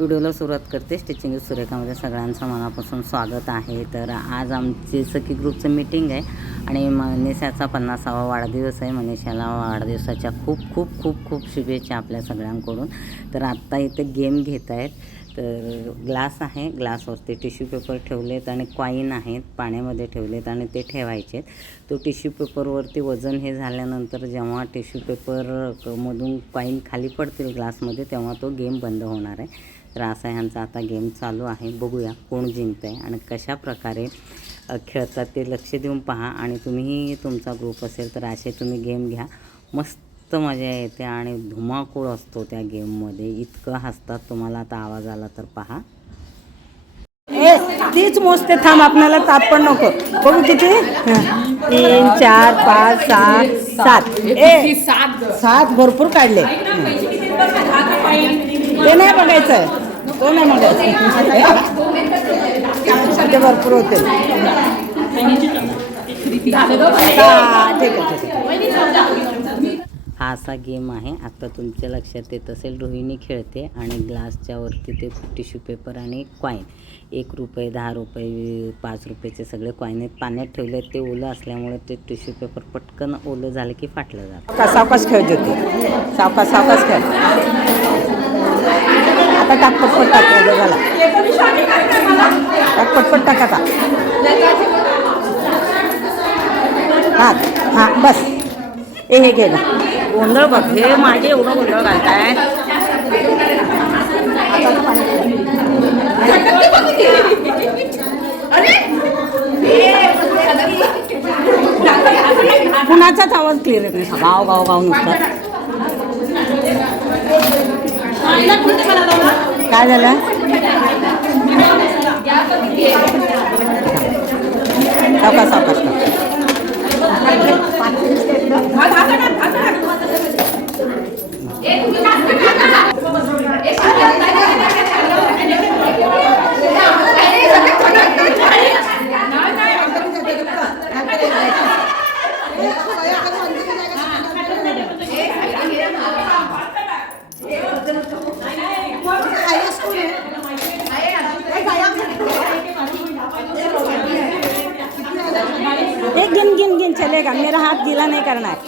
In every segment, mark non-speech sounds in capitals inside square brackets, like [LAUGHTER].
व्हिडिओला सुरुवात करते. स्टिचिंग सुरेखामध्ये सगळ्यांचं मनापासून स्वागत आहे. तर आज आमची सखी ग्रुपचं मीटिंग आहे. आणि मनीषाचा पन्नासावा वाढदिवस आहे. मनीषाला वाढदिवसाच्या खूप खूप खूप खूप शुभेच्छा आपल्या सगळ्यांकडून. तर आत्ता इथे गेम घेत आहेत तर ग्लास आहे. ग्लासवरती टिश्यू पेपर ठेवलेत आणि कॉईन आहेत. पाण्यामध्ये ठेवलेत आणि ते ठेवायचे आहेत. तो टिश्यू पेपरवरती वजन हे झाल्यानंतर जेव्हा टिश्यू पेपर मधून कॉईन खाली पडतील ग्लासमध्ये तेव्हा तो गेम बंद होणार आहे. तर असा ह्यांचा आता गेम चालू आहे. बघूया कोण जिंकतं आहे आणि कशा प्रकारे खेळतात ते लक्ष देऊन पहा आणि तुम्हीही तुमचा ग्रुप असेल तर असे तुम्ही गेम घ्या. मस्त मजा येते आणि धुमाकूळ असतो त्या गेममध्ये इतकं हसतात. तुम्हाला आता आवाज आला तर पहा. तीच मोजते थांब. आपल्याला ताप पण नको. बघू किती? तीन चार पाच सहा सात. ए सात भरपूर काढले. ते नाही बघायचं. तो भरपूर होते. हा, असा गेम आहे. आता तुमच्या लक्षात येत असेल रोहिणी खेळते आणि ग्लासच्या वरती ते टिश्यू पेपर आणि कॉईन एक रुपये दहा रुपये पाच रुपयाचे सगळे कॉईन आहेत. पाण्यात ठेवले ते ओलं असल्यामुळे ते टिश्यू पेपर पटकन ओलं झालं की फाटलं जातं. सावकाश सावकाश खेळ ज्योती. सावकाश सावकाश खेळ. आता टाक पटपट टाक झाला टाक पटपट टाक आता. हा हा बस. ए हे घे गं. गोंधळ बघ हे माझे एवढं गोंधळ घालताय. कुणाचाच आवाज क्लिअर येत नाही. गाव गाव गाव नुसतं. काय झालं? सावकाश सावकाश एक करना है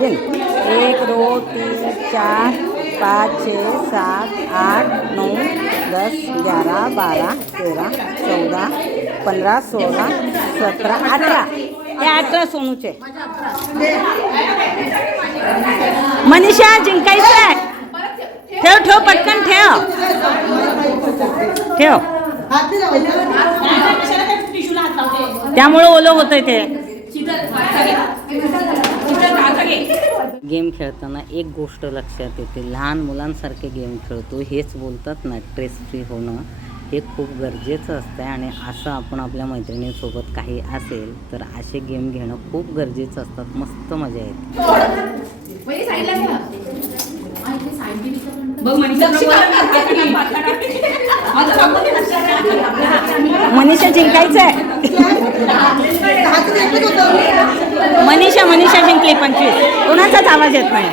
गिन एक दो तीन चार पाँच छः सात आठ नौ दस ग्यारह बारह तेरह चौदह पंधरा सोळा सतरा अठरा. हे अठरा सोनूचे. मनीषा जिंकायचं आहे ठेव ठेव पटकन ठेव. ठेव. त्यामुळं ओलं होतंय ते. गेम खेळताना एक गोष्ट लक्षात येते. लहान मुलांसारखे गेम खेळतो. हेच बोलतात ना स्ट्रेस फ्री होणं हे खूप गरजेचं असतं आणि असं आपण आपल्या मैत्रिणींसोबत काही असेल तर असे गेम घेणं खूप गरजेचं असतात. मस्त मजा येते. मनीषा जिंकायचं आहे. [LAUGHS] [LAUGHS] मनीषा मनीषा जिंकली पंचवीस. कोणाचाच आवाज येत नाही.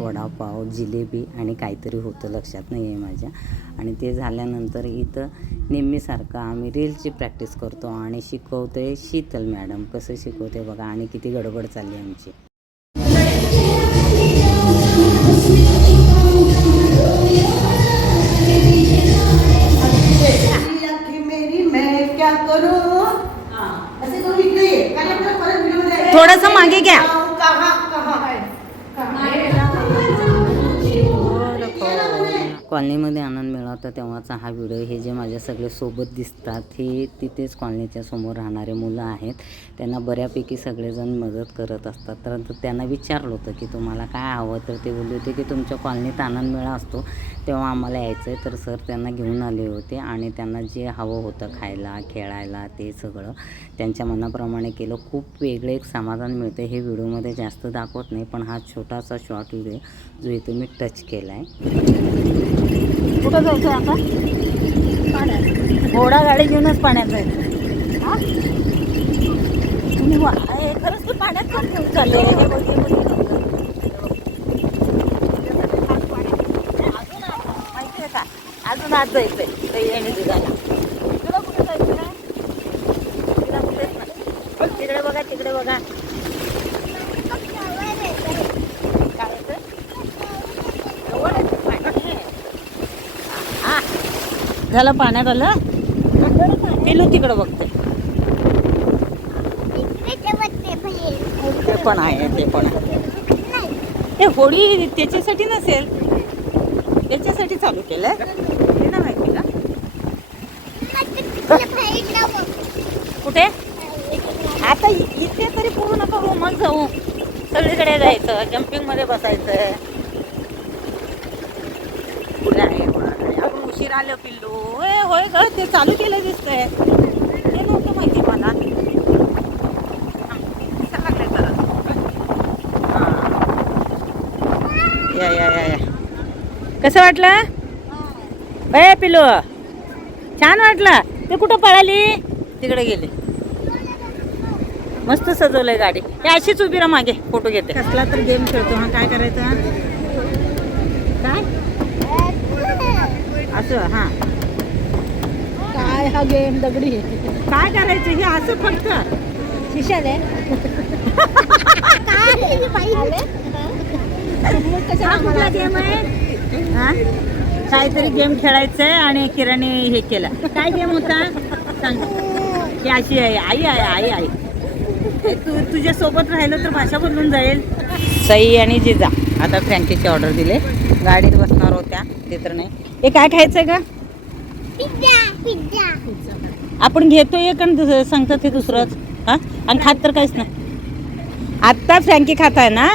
वडापाव जिलेबी आणि काहीतरी होतं लक्षात नाही आहे माझ्या. आणि ते झाल्यानंतर इथं नेहमीसारखं आम्ही रील्सची प्रॅक्टिस करतो आणि शिकवते शीतल मॅडम. कसं शिकवते बघा आणि किती गडबड चालली आमची. आखी मेरी मैं कॉलनीमध्ये आनंद मिळवता तेव्हाचा हा व्हिडिओ. हे जे माझ्या सगळे सोबत दिसतात हे तिथेच कॉलनीच्या समोर राहणारे मुलं आहेत. त्यांना बऱ्यापैकी सगळेजण मदत करत असतात. तर त्यांना विचारलं होतं की तुम्हाला काय हवं? तर ते बोलले होते की तुमच्या कॉलनीत आनंद मेळा असतो. तेव्हा आम्हाला यायचं आहे तर सर त्यांना घेऊन आले होते आणि त्यांना जे हवं होतं खायला खेळायला ते सगळं त्यांच्या मनाप्रमाणे केलं. खूप वेगळे एक समाधान मिळते. हे व्हिडिओमध्ये जास्त दाखवत नाही पण हा छोटासा शॉर्ट व्हिडिओ जो इथे मी टच केला आहे कुठं जायचं आता? घोडा गाडी घेऊनच पाण्यात जायचं. हा? तुम्ही खरंच तू पाण्यात का घेऊन चालले? माहिती आहे का? अजून आत जायचंय दही आणि दुधाला तुला कुठं जायचं काय तुला तिकडे बघा तिकडे बघा काय येतं? जवळ आहे ते पाणी. हा. झालं पाण्यात आलं? पिलू तिकडं बघते. ते पण आहे ते पण आहे. हे होळी त्याच्यासाठी नसेल. त्याच्यासाठी चालू केलंय. हे ना माहिती का कुठे? आता इ- इथे तरी पूर्ण करू मग जाऊ. सगळीकडे जायचं जम्पिंगमध्ये बसायचं पुढे आहे कोणाकडे आपण उशीर आलं पिल्लू. होय होय ग ते चालू केलं दिसतंय. ते नव्हतं माहिती मला. या या या या. कसं वाटलं? ए पिल्लू. छान वाटलं. ते कुठं पळाली? तिकडे गेली. मस्त सजवलंय गाडी. हे अशीच उभी राहा मागे. फोटो घेते. कसला तर गेम खेळतो हा. काय करायचा काय असं हा. काय हा गेम दगडी? काय करायचं? हे असं फक्त. शिशाल हा कुठला गेम आहे? हा? काहीतरी गेम खेळायचंय आणि किराणे हे केलं. काय गेम होता? सांग. ही अशी आहे. आई आहे आई आई. तू तुझ्या सोबत राहिलं तर भाषा बदलून जाईल. सई आणि जिजा. आता फ्रँकीची ऑर्डर दिले. गाडीत बसणार होत्या. ते तर नाही. हे काय खायचंय का आपण घेतोय एक आणि सांगतात ते दुसरंच. हा? आणि खात तर काहीच नाही. आत्ता फ्रँकी खात आहे ना?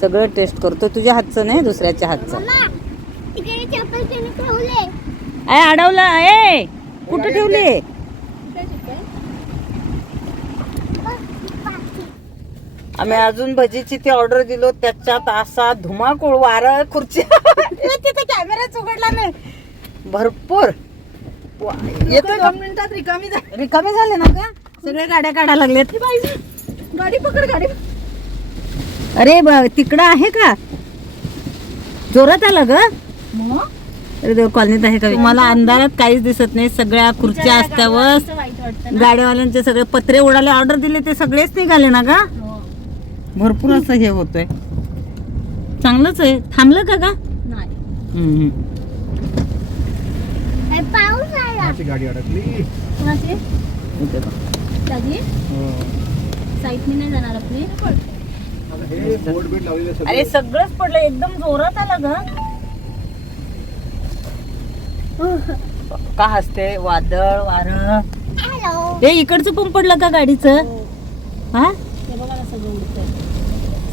सगळं टेस्ट करतो तुझ्या हातचं नाही दुसऱ्याच्या हातचं. अडवलं. ए कुठं ठेवले? आम्ही अजून भजीची ती ऑर्डर दिलो त्याच्यात असा धुमाकूळ वार खुर्ची. [LAUGHS] तिथे कॅमेराच उघडला नाही. भरपूर. वा, येतोय का? दोन मिनिटात रिकामी झाली रिकामे झाले ना का सगळे गाड्या काढा लागलेत. गाडी पकड गाडी अरे ब- तिकडं आहे का? जोरात आलं ग? अरे देव, कॉलनीत आहे का? मला अंधारात काहीच दिसत नाही. सगळ्या खुर्च्या असत्यावर वाईट वाटतं गाड्यावाल्यांचे सगळे पत्रे उडाले. ऑर्डर दिले ते सगळेच निघाले ना का भरपूर असं हे होतंय. चांगलंच आहे. थांबलं का का नाही. हम्म. कोणाची इथे बघ. दादी साईटनी नाही जाणार आपली. अरे सगळंच पडलं. एकदम जोरात आलं ग. का हसते? वादळ वार. हे इकडचं पण पडलं का गाडीचं? हा. ते ना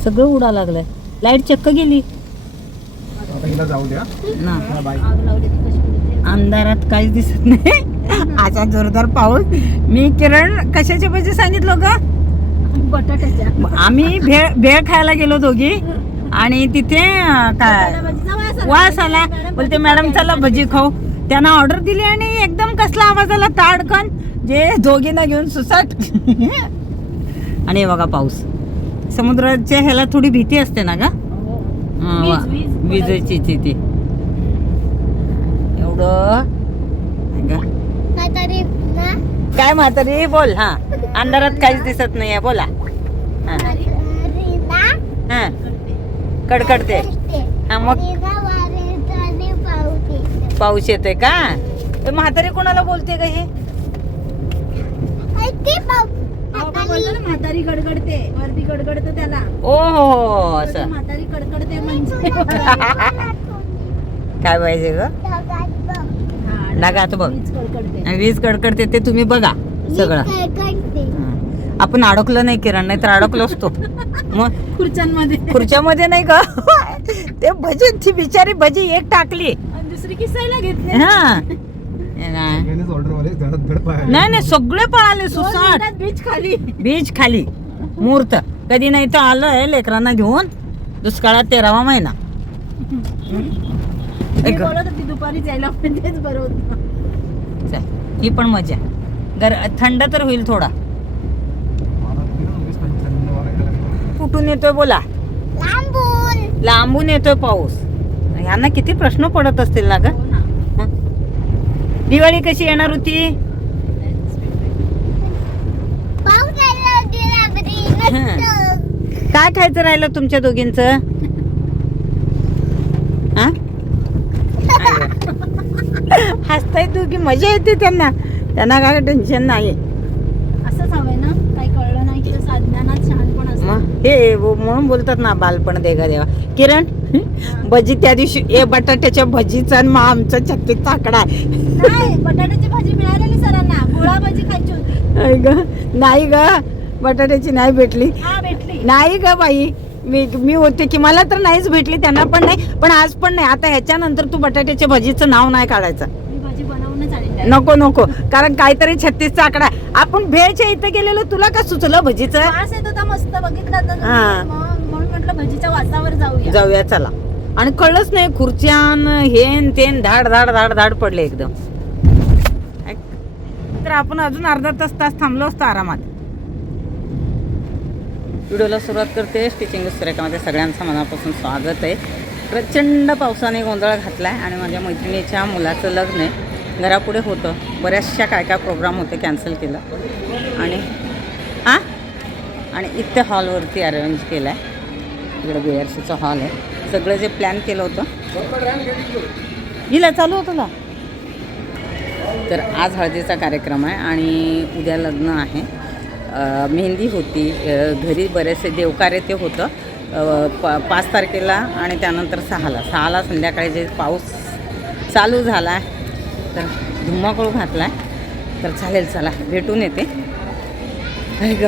सगळं उडा लागलंय. लाइट चक्क गेली. अंधारात काहीच दिसत नाही. [LAUGHS] असा जोरदार पाऊस. मी किरण कशाचे पैसे सांगितलं का बटाट्याच्या. आम्ही भेळ भेळ खायला गेलो दोघी. आणि तिथे काय? वास आला. बोलते मॅडम चला भजी खाऊ. त्यांना ऑर्डर दिली आणि एकदम कसला आवाज आला ताडकन. जे दोघींना घेऊन सुसाट. [LAUGHS] आणि बघा पाऊस. समुद्राच्या ह्याला थोडी भीती असते ना का विजेची ती ती. एवढं? ग. म्हातारी ना? काय म्हातारी? बोल हा. अंधारात काहीच दिसत नाहीये बोला. हा. हा. कडकडते. हा मग? पाऊस येतो. पाऊस येतोय का? म्हातारी कोणाला बोलते का हे म्हातारी गडगडते वरती गडगडते त्याला. ओ हो हो, असं. म्हातारी कडकडते म्हणजे. [LAUGHS] काय पाहिजे ग? ढगात बघ. ढगात बघ. कडकडते आणि वीज कडकडते ते तुम्ही बघा सगळं. हा. आपण अडकलो नाही किरण नाही तर अडकलो असतो. [LAUGHS] मग? खुर्च्यांमध्ये. खुर्च्यामध्ये नाही का [LAUGHS] ते भजी ती बिचारी भजी एक टाकली. आणि दुसरी किसायला घेतली. हा हे. नाही. नाही सगळे पळाले सुसाट. बीच खाली. बीज खाली. मूर्त कधी नाही तर आलंय लेकरांना घेऊन. दुष्काळात तेरावा महिना. ही पण मजा. गर थंड तर होईल थोडा. कुठून येतोय बोला. लांबून. लांबून येतोय पाऊस. यांना किती प्रश्न पडत असतील ना ग? हो हं? दिवाळी कशी येणार होती. काय खायचं राहिलं तुमच्या दोघींच? हसताय दोघी मजा येते त्यांना. त्यांना काय टेन्शन नाही असंच हवंय ना? काही कळलं नाही की हे म्हणून बोलतात ना बालपण देगा देवा. किरण? [LAUGHS] भजी त्या दिवशी ए बटाट्याच्या भजीचा मग आमचा आकडा आहे. नाही बटाट्याची भाजी मिळालेली सरांना. गुळा भाजी खायची होती. ग नाही ग बटाट्याची नाही भेटली. हा नाही ग बाई मी मी होते की मला तर नाहीच भेटली त्यांना पण नाही पण आज पण नाही. आता ह्याच्यानंतर तू बटाट्याच्या भजीचं नाव नाही काढायचं. नको नको. कारण काहीतरी छत्तीसचा आकडा. आपण भेळच्या इथं गेलेलो तुला का सुचलं भजीचं? मस्त. बघितला म्हणून म्हटलं भजीच्या वासावर जाऊया. जाऊया चला. आणि कळलंच नाही खुर्च्यान हेन तेन धाड धाड धाड धाड पडले एकदम. ऐक. तर आपण अजून अर्धा तास तास थांबलो असतो आरामात. व्हिडिओला सुरुवात करते. स्टिचिंग सुरेखामध्ये सगळ्यांचं मनापासून स्वागत आहे. प्रचंड पावसाने गोंधळ घातला आहे आणि माझ्या मैत्रिणीच्या मुलाचं लग्न आहे. घरापुढे होतं. बऱ्याचशा काय काय प्रोग्राम होते कॅन्सल केलं. आणि हां आणि इथे हॉलवरती अरेंज केलं आहे इकडे बी आर सीचा हॉल आहे. सगळं जे प्लॅन केलं होतं. हिला चालू होतं ना तर आज हळदीचा कार्यक्रम आहे आणि उद्या लग्न आहे. मेहंदी होती. घरी बरेचसे देवकार्य ते होतं. प पाच तारखेला आणि त्यानंतर सहाला. सहाला संध्याकाळी जे पाऊस चालू झाला आहे तर धुमाकूळ घातला आहे तर चालेल चला. भेटून येते. नाही ग?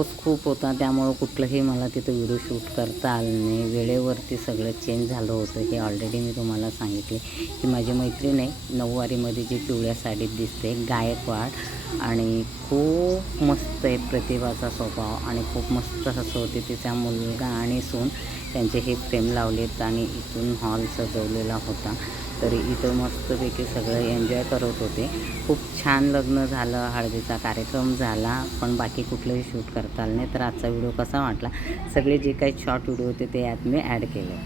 पाऊस खूप होता त्यामुळं कुठलंही मला तिथं व्हिडिओ शूट करता आलं नाही. वेळेवरती सगळं चेंज झालं होतं हे ऑलरेडी मी तुम्हाला सांगितले. की माझी मैत्रीण आहे नऊवारीमध्ये जी पिवळ्या साडीत दिसते गायकवाड. आणि खूप मस्त आहे प्रतिभाचा स्वभाव आणि खूप मस्त हसवते तिचा मुलगा आणि सून. त्यांचे हे फ्रेम लावलेत आणि इथून हॉल सजवलेला होता. तरी इथं मस्तपैकी सगळं एन्जॉय करत होते. खूप छान लग्न झालं हळदीचा कार्यक्रम झाला पण बाकी कुठलंही शूट करता आलं नाही. तर आजचा व्हिडिओ कसा वाटला? सगळे जे काही शॉर्ट व्हिडिओ होते ते यात मी ॲड केले.